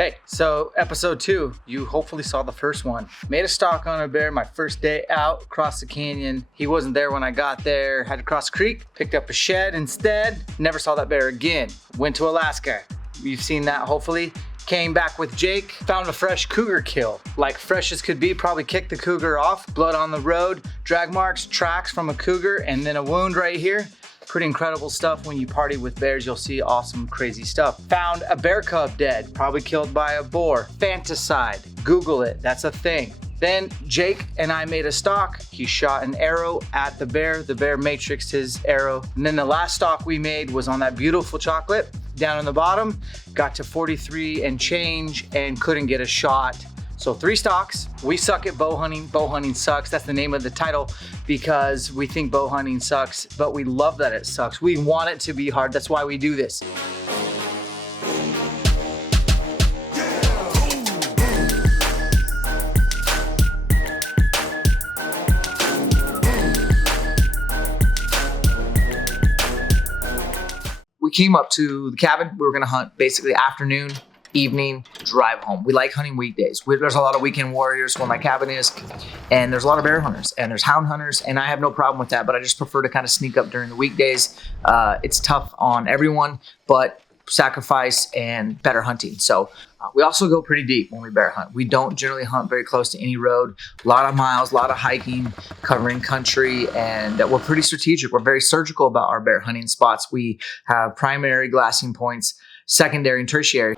Hey, so episode 2, you hopefully saw the first one. Made a stalk on a bear my first day out across the canyon. He wasn't there when I got there. Had to cross the creek, picked up a shed instead. Never saw that bear again. Went to Alaska. You've seen that hopefully. Came back with Jake, found a fresh cougar kill. Like fresh as could be, probably kicked the cougar off. Blood on the road, drag marks, tracks from a cougar, and then a wound right here. Pretty incredible stuff. When you party with bears, you'll see awesome, crazy stuff. Found a bear cub dead, probably killed by a boar. Fanticide, Google it, that's a thing. Then Jake and I made a stalk. He shot an arrow at the bear matrixed his arrow. And then the last stalk we made was on that beautiful chocolate down in the bottom. Got to 43 and change and couldn't get a shot. So 3 stalks. We suck at bow hunting. Bow hunting sucks. That's the name of the title because we think bow hunting sucks, but we love that it sucks. We want it to be hard. That's why we do this. We came up to the cabin. We were gonna hunt basically afternoon, evening, drive home. We like hunting weekdays. There's a lot of weekend warriors where my cabin is, and there's a lot of bear hunters and there's hound hunters, and I have no problem with that, but I just prefer to kind of sneak up during the weekdays. It's tough on everyone, but sacrifice and better hunting. So we also go pretty deep when we bear hunt. We don't generally hunt very close to any road. A lot of miles, a lot of hiking, covering country, and we're pretty strategic. We're very surgical about our bear hunting spots. We have primary glassing points, secondary and tertiary.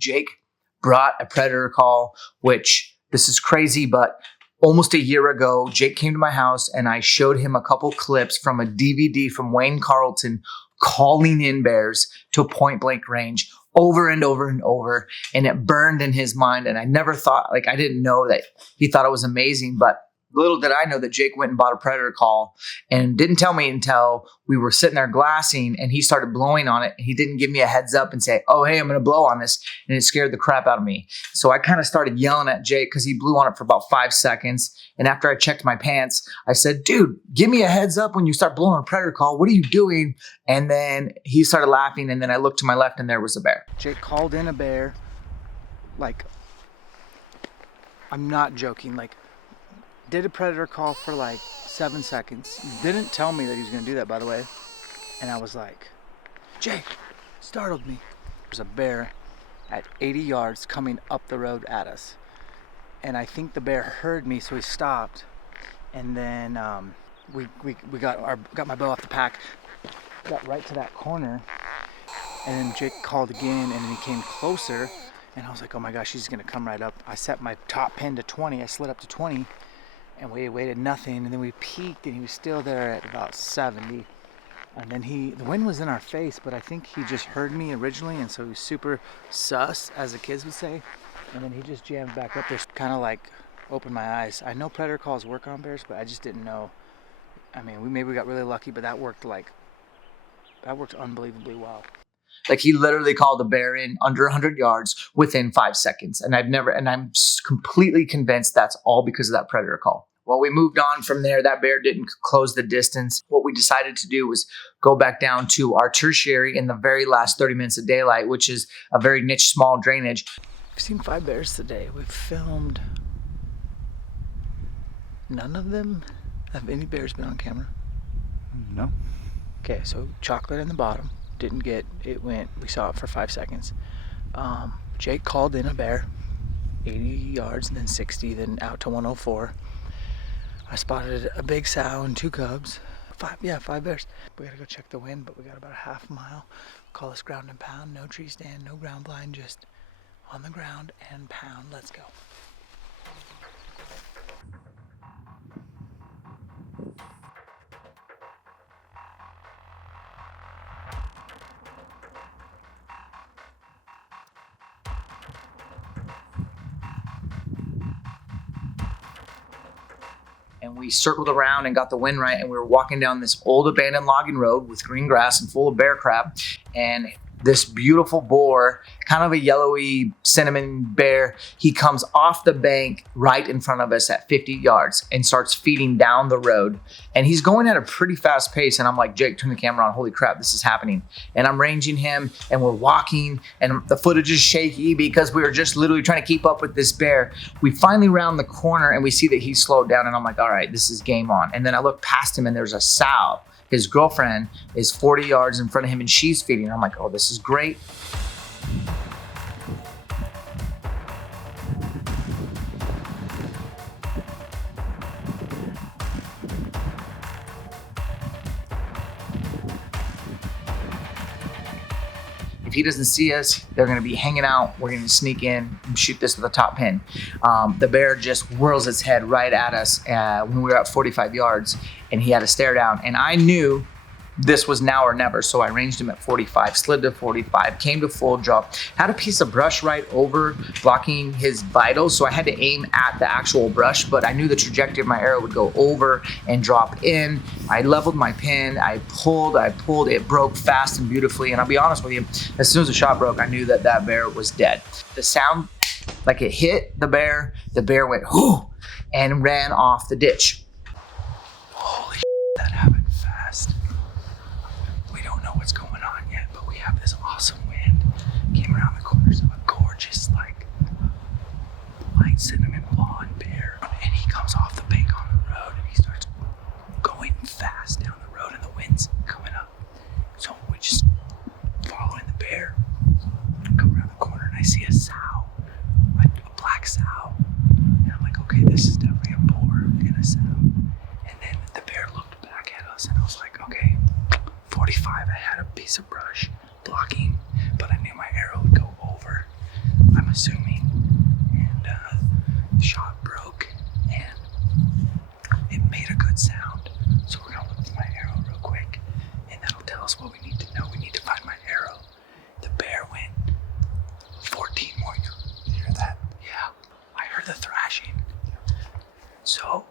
Jake brought a predator call, which this is crazy, but almost a year ago, Jake came to my house and I showed him a couple clips from a DVD from Wayne Carlton calling in bears to point blank range over and over and over. And it burned in his mind. And I never thought, I didn't know that he thought it was amazing, but little did I know that Jake went and bought a predator call and didn't tell me until we were sitting there glassing and he started blowing on it. He didn't give me a heads up and say, oh, hey, I'm going to blow on this. And it scared the crap out of me. So I kind of started yelling at Jake because he blew on it for about 5 seconds. And after I checked my pants, I said, dude, give me a heads up when you start blowing on a predator call. What are you doing? And then he started laughing. And then I looked to my left and there was a bear. Jake called in a bear. I'm not joking. Did a predator call for 7 seconds. Didn't tell me that he was going to do that, by the way. And I was like, Jake, startled me. There's a bear at 80 yards coming up the road at us. And I think the bear heard me, so he stopped. And then we got my bow off the pack, got right to that corner. And then Jake called again, and then he came closer. And I was like, oh my gosh, he's going to come right up. I set my top pin to 20. I slid up to 20. And we waited nothing, and then we peeked, and he was still there at about 70. And then the wind was in our face, but I think he just heard me originally, and so he was super sus, as the kids would say. And then he just jammed back up there, kind of opened my eyes. I know predator calls work on bears, but I just didn't know. I mean, maybe we got really lucky, but that worked unbelievably well. He literally called a bear in under 100 yards within 5 seconds. And I'm completely convinced that's all because of that predator call. Well, we moved on from there. That bear didn't close the distance. What we decided to do was go back down to our tertiary in the very last 30 minutes of daylight, which is a very niche, small drainage. We've seen 5 bears today. We've filmed. None of them. Have any bears been on camera? No. Okay, so chocolate in the bottom. Didn't get it. We saw it for 5 seconds. Jake called in a bear 80 yards and then 60, then out to 104. I spotted a big sow and 2 cubs. 5 bears. We gotta go check the wind, but we got about a half mile. Call us ground and pound. No tree stand, no ground blind, just on the ground and pound. Let's go. And we circled around and got the wind right, and we were walking down this old abandoned logging road with green grass and full of bear crap, and this beautiful boar, kind of a yellowy cinnamon bear. He comes off the bank right in front of us at 50 yards and starts feeding down the road. And he's going at a pretty fast pace. And I'm like, Jake, turn the camera on. Holy crap, this is happening. And I'm ranging him and we're walking and the footage is shaky because we were just literally trying to keep up with this bear. We finally round the corner and we see that he's slowed down and I'm like, all right, this is game on. And then I look past him and there's a sow. His girlfriend is 40 yards in front of him and she's feeding. I'm like, oh, this is great. If he doesn't see us, they're gonna be hanging out. We're gonna sneak in and shoot this with a top pin. The bear just whirls its head right at us when we were at 45 yards and he had to stare down. And I knew this was now or never. So I ranged him at 45, slid to 45, came to full draw, had a piece of brush right over blocking his vitals. So I had to aim at the actual brush, but I knew the trajectory of my arrow would go over and drop in. I leveled my pin, I pulled, it broke fast and beautifully. And I'll be honest with you, as soon as the shot broke, I knew that that bear was dead. The sound, like it hit the bear went whoo and ran off the ditch. Holy shit, that happened fast. We don't know what's going on yet, but we have this awesome wind. Came around the corners of a gorgeous, like, light cinnamon blonde bear. And he comes off the bank on the road and he starts going fast down the road and the wind's coming up. So we're just following the bear. Come around the corner and I see a sow, a black sow. And I'm like, okay, this is definitely a boar and a sow. And then the bear looked back at us and I was like, okay, 45, I had a piece of brush blocking, but I knew my arrow would go over, I'm assuming. And the shot broke and it made a good sound. So we're gonna look for my arrow real quick and that'll tell us what we need to know. We need to find my arrow. The bear went 14 more. You hear that? Yeah, I heard the thrashing. So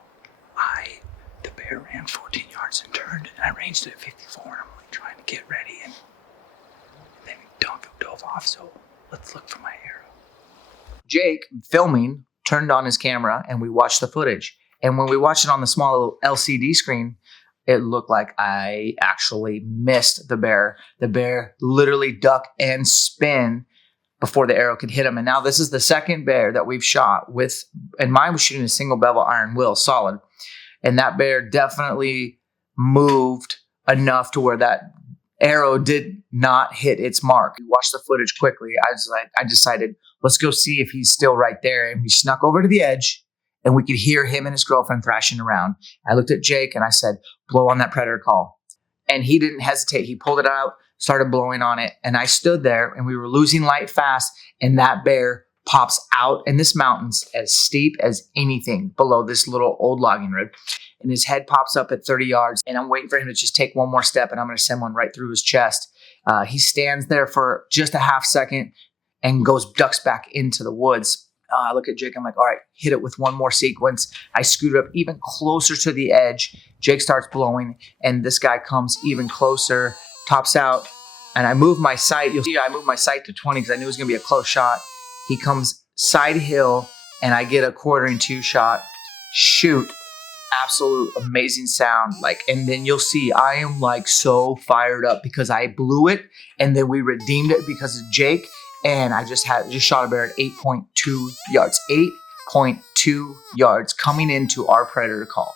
the bear ran 14 yards and turned and I ranged it at 54 and I'm like trying to get ready and then dove off. So let's look for my arrow. Jake, filming, turned on his camera and we watched the footage. And when we watched it on the small LCD screen, it looked like I actually missed the bear. The bear literally ducked and spin before the arrow could hit him. And now this is the second bear that we've shot with, and mine was shooting a single bevel iron will solid. And that bear definitely moved enough to where that arrow did not hit its mark. We watched the footage quickly. I decided, let's go see if he's still right there. And we snuck over to the edge and we could hear him and his girlfriend thrashing around. I looked at Jake and I said, blow on that predator call. And he didn't hesitate. He pulled it out, started blowing on it. And I stood there and we were losing light fast. And that bear pops out in this mountains as steep as anything below this little old logging road. And his head pops up at 30 yards. And I'm waiting for him to just take one more step and I'm going to send one right through his chest. He stands there for just a half second and ducks back into the woods. I look at Jake. I'm like, all right, hit it with one more sequence. I scoot up even closer to the edge. Jake starts blowing and this guy comes even closer, tops out. And I move my sight. You'll see I move my sight to 20 because I knew it was going to be a close shot. He comes side hill and I get a 1/4-2 shot. Shoot. Absolute amazing sound. And then you'll see I am so fired up because I blew it and then we redeemed it because of Jake. And I just shot a bear at 8.2 yards. 8.2 yards coming into our predator call.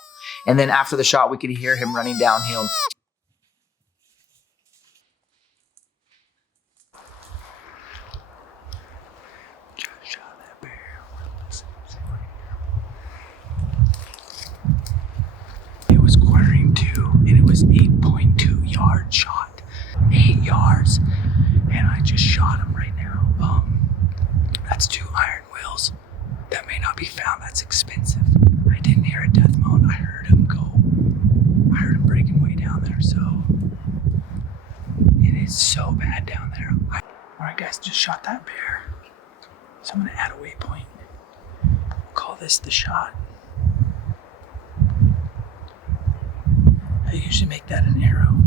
And then after the shot, we could hear him running downhill. It was 1/4-2 and it was 8.2 yard shot. 8 yards. And I just shot him right now. That's 2 iron wheels. That may not be found. That's expensive. I didn't hear a death moan. I heard him go. I heard him breaking way down there. So it is so bad down there. All right, guys, just shot that bear. So I'm gonna add a waypoint. We'll call this the shot. I usually make that an arrow.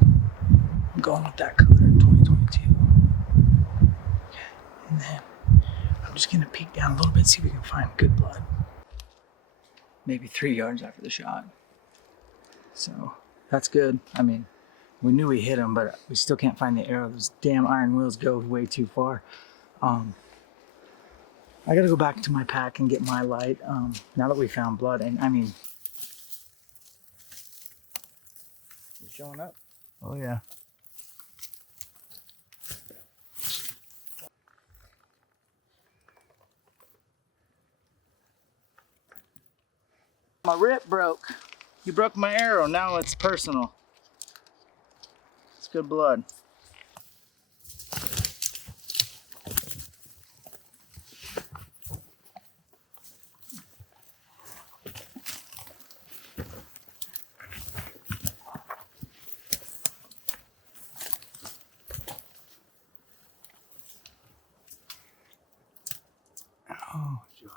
I'm going with that color in 2022. just gonna peek down a little bit, see if we can find good blood. Maybe 3 yards after the shot. So that's good. I mean, we knew we hit him, but we still can't find the arrow. Those damn iron wheels go way too far. I gotta go back to my pack and get my light now that we found blood. And I mean, you showing up? Oh yeah. My rip broke. You broke my arrow. Now it's personal. It's good blood. Oh, joy.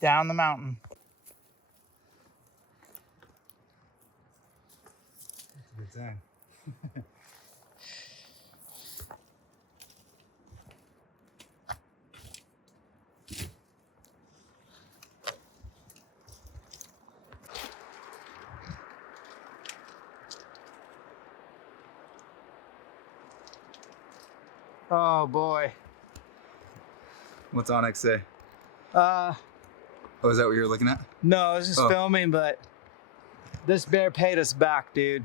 Down the mountain. That's a good sign. Oh boy. What's Onyx say? Uh, Oh, is that what you were looking at? no, I was just filming, but this bear paid us back, dude.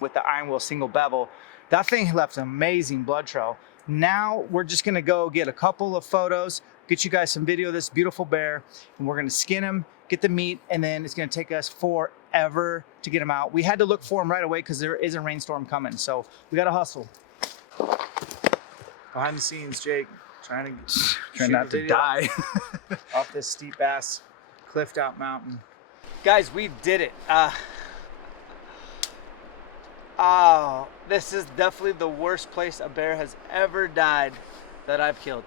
With the iron wheel single bevel. That thing left an amazing blood trail. Now we're just gonna go get a couple of photos, get you guys some video of this beautiful bear, and we're gonna skin him, get the meat, and then it's gonna take us forever to get him out. We had to look for him right away because there is a rainstorm coming, so we gotta hustle. Behind the scenes, Jake, trying Not to die. off this steep ass cliffed out mountain. Guys, we did it. Oh, this is definitely the worst place a bear has ever died that I've killed.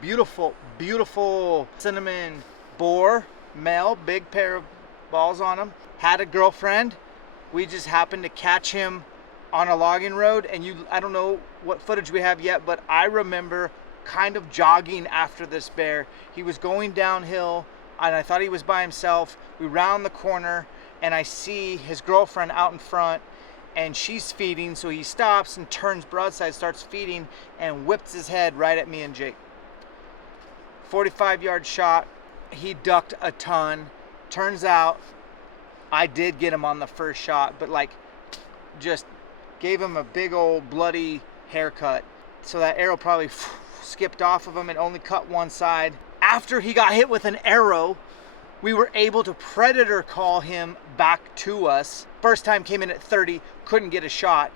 Beautiful, beautiful cinnamon boar, male, big pair of balls on him. Had a girlfriend. We just happened to catch him on a logging road, and I don't know what footage we have yet, but I remember kind of jogging after this bear. He was going downhill, and I thought he was by himself. We round the corner, and I see his girlfriend out in front, and she's feeding, so he stops and turns broadside, starts feeding, and whips his head right at me and Jake. 45-yard shot. He ducked a ton. Turns out I did get him on the first shot, but like just gave him a big old bloody haircut. So that arrow probably skipped off of him and only cut one side. After he got hit with an arrow, we were able to predator call him back to us. First time came in at 30, couldn't get a shot.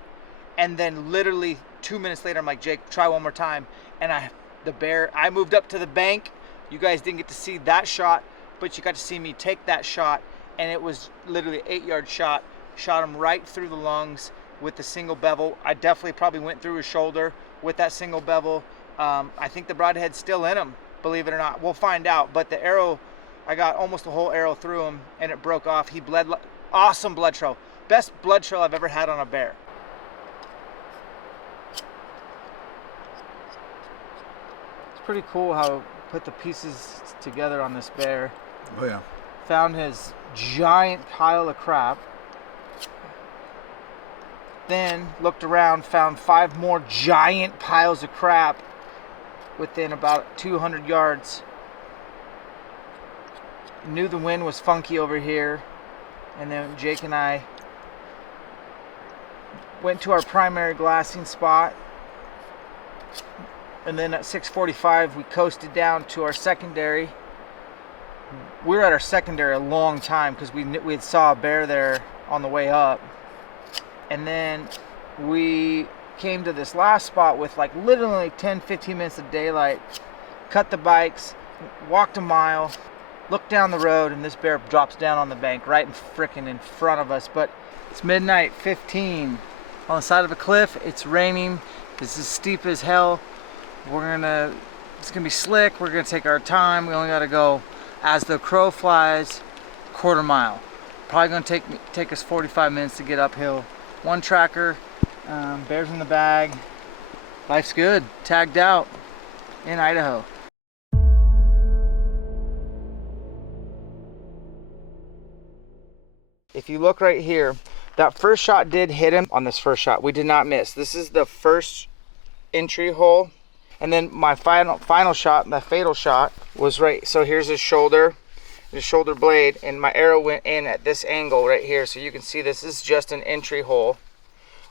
And then literally 2 minutes later, I'm like, Jake, try one more time. And I moved up to the bank. You guys didn't get to see that shot, but you got to see me take that shot. And it was literally an 8-yard shot. Shot him right through the lungs with the single bevel. I definitely probably went through his shoulder with that single bevel. I think the broadhead's still in him, believe it or not. We'll find out. But the arrow, I got almost a whole arrow through him, and it broke off. He bled. Awesome blood trail. Best blood trail I've ever had on a bear. It's pretty cool how I put the pieces together on this bear. Oh yeah. Found his giant pile of crap. Then looked around, found 5 more giant piles of crap within about 200 yards. Knew the wind was funky over here, and then Jake and I went to our primary glassing spot, and then at 6:45 we coasted down to our secondary. We were at our secondary a long time because we had saw a bear there on the way up. And then we came to this last spot with like literally 10-15 minutes of daylight, cut the bikes, walked a mile, looked down the road, and this bear drops down on the bank right in front of us. But it's midnight 15. on the side of a cliff. It's raining. This is steep as hell. It's gonna be slick. We're gonna take our time. We only gotta go as the crow flies, quarter mile. Probably gonna take us 45 minutes to get uphill. One tracker, bears in the bag. Life's good. Tagged out in Idaho. If you look right here, that first shot did hit him on this first shot. We did not miss. This is the first entry hole. And then my final shot, the fatal shot, was right. So here's his shoulder blade, and my arrow went in at this angle right here. So you can see this is just an entry hole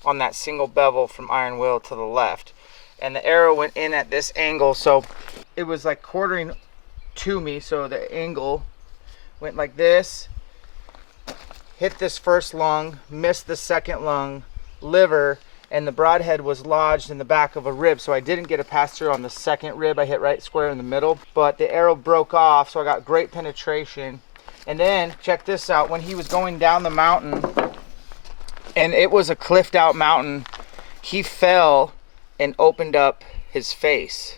on that single bevel from Iron Will to the left. And the arrow went in at this angle. So it was like quartering to me. So the angle went like this. Hit this first lung, missed the second lung, liver, and the broadhead was lodged in the back of a rib. So I didn't get a pass through on the second rib. I hit right square in the middle, but the arrow broke off, so I got great penetration. And then check this out, when he was going down the mountain, and it was a cliffed out mountain, he fell and opened up his face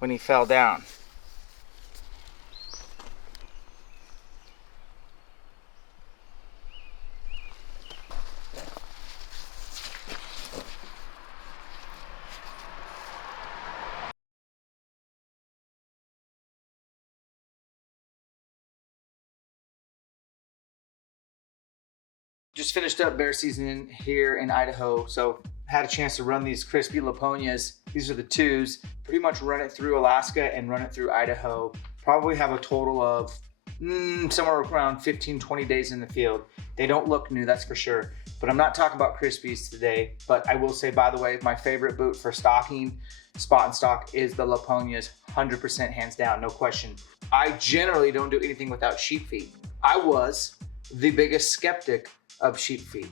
when he fell down. Just finished up bear season here in Idaho, so had a chance to run these crispy Laponias. These are the 2s. Pretty much run it through Alaska and run it through Idaho. Probably have a total of somewhere around 15-20 days in the field. They don't look new, that's for sure. But I'm not talking about crispies today. But I will say, by the way, my favorite boot for stalking, spot and stalk, is the Laponias. 100% hands down, no question. I generally don't do anything without sheep feet. I was the biggest skeptic of sheep feet.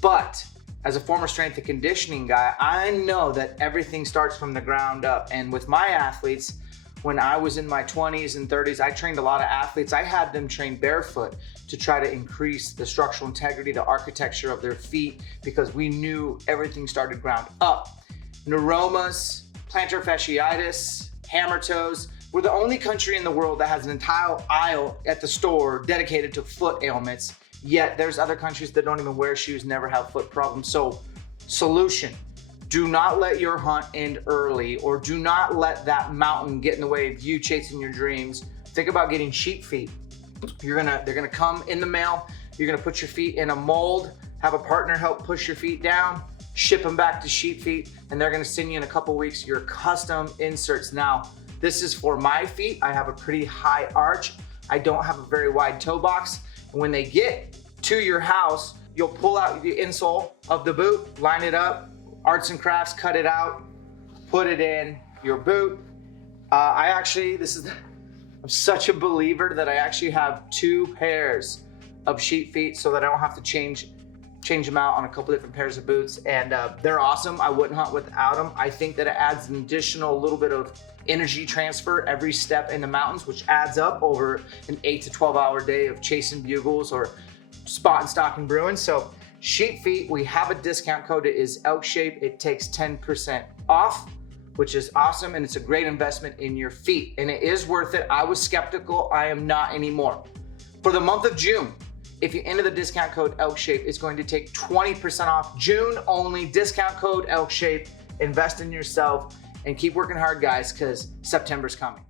But as a former strength and conditioning guy, I know that everything starts from the ground up. And with my athletes, when I was in my 20s and 30s, I trained a lot of athletes. I had them train barefoot to try to increase the structural integrity, the architecture of their feet, because we knew everything started ground up. Neuromas, plantar fasciitis, hammer toes. We're the only country in the world that has an entire aisle at the store dedicated to foot ailments. Yet there's other countries that don't even wear shoes, never have foot problems. So solution, do not let your hunt end early, or do not let that mountain get in the way of you chasing your dreams. Think about getting sheep feet. They're gonna come in the mail. You're gonna put your feet in a mold, have a partner help push your feet down, ship them back to Sheep Feet, and they're gonna send you in a couple weeks your custom inserts. Now, this is for my feet. I have a pretty high arch. I don't have a very wide toe box. When they get to your house, you'll pull out the insole of the boot, line it up, arts and crafts, cut it out, put it in your boot. I'm such a believer that I actually have 2 pairs of sheep feet so that I don't have to change them out on a couple different pairs of boots. And they're awesome. I wouldn't hunt without them. I think that it adds an additional little bit of energy transfer every step in the mountains, which adds up over an 8 to 12 hour day of chasing bugles or spot and stalking bruins. So sheep feet, we have a discount code. It is ElkShape. It takes 10% off, which is awesome. And it's a great investment in your feet, and it is worth it. I was skeptical. I am not anymore. For the month of June, if you enter the discount code ElkShape, it's going to take 20% off. June only, discount code ElkShape. Invest in yourself and keep working hard, guys, because September's coming.